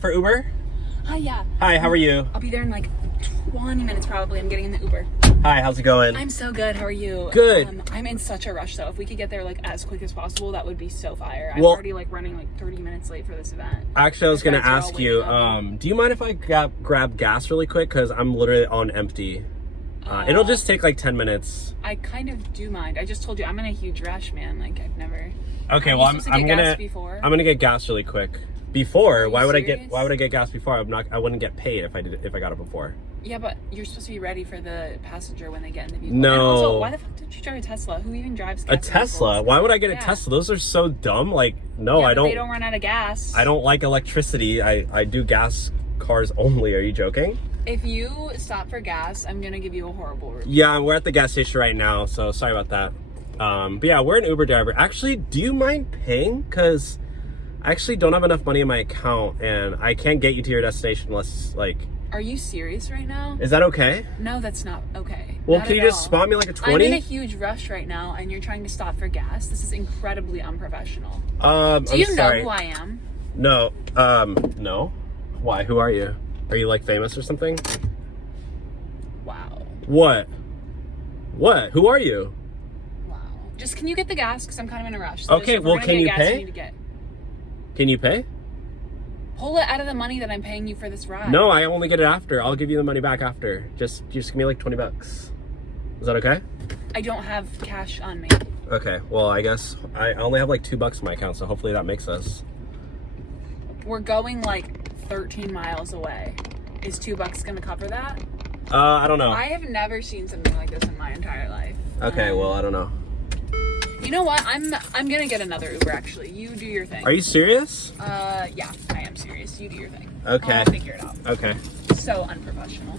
For Uber? Hi, yeah. Hi, how are you? I'll be there in like 20 minutes probably. I'm getting in the Uber. Hi, how's it going? I'm so good. How are you? Good. I'm in such a rush though. If we could get there like as quick as possible, that would be so fire. I'm Well, already like running like 30 minutes late for this event. Actually, I was going to Guys are all ask you, waiting up. do you mind if I grab gas really quick? Because I'm literally on empty. It'll just take like 10 minutes. I kind of do mind. I just told you I'm in a huge rush, man. Like I've never. Okay, Are well, you supposed to I'm get gonna gas before? I'm gonna get gas really quick. Before? you Why would serious? I get gas before? I wouldn't get paid if I got it before. Yeah, but you're supposed to be ready for the passenger when they get in the vehicle. No. And also, why the fuck did you drive a Tesla? Who even drives gas A Tesla? vehicles? Why would I get a Yeah. Tesla? Those are so dumb. Like, no, Yeah, I but don't. They don't run out of gas. I don't like electricity. I do gas cars only. Are you joking? If you stop for gas, I'm gonna give you a horrible review. Yeah, we're at the gas station right now, so sorry about that. But yeah, we're an Uber driver. Actually, do you mind paying? Because I actually don't have enough money in my account, and I can't get you to your destination unless, like... Are you serious right now? Is that okay? No, that's not okay. Well, Not can you at just all. spot me like a 20? I'm in a huge rush right now, and you're trying to stop for gas. This is incredibly unprofessional. Do I'm you sorry. know who I am? No. No. Why? Who are you? Are you, like, famous or something? Wow. What? What? Who are you? Wow. Just can you get the gas? Because I'm kind of in a rush. So Okay, if we're well, gonna can get you gas, pay? need to get. Can you pay? Pull it out of the money that I'm paying you for this ride. No, I only get it after. I'll give you the money back after. Just give me like 20 bucks. Is that okay? I don't have cash on me. Okay, well, I guess I only have like $2 in my account, so hopefully that makes us. We're going like 13 miles away. Is $2 gonna cover that? I don't know. I have never seen something like this in my entire life. Okay, well, I don't know. You know what? I'm gonna get another Uber actually. You do your thing. Are you serious? Yeah, I am serious. You do your thing. Okay. I'll figure it out. Okay. So unprofessional.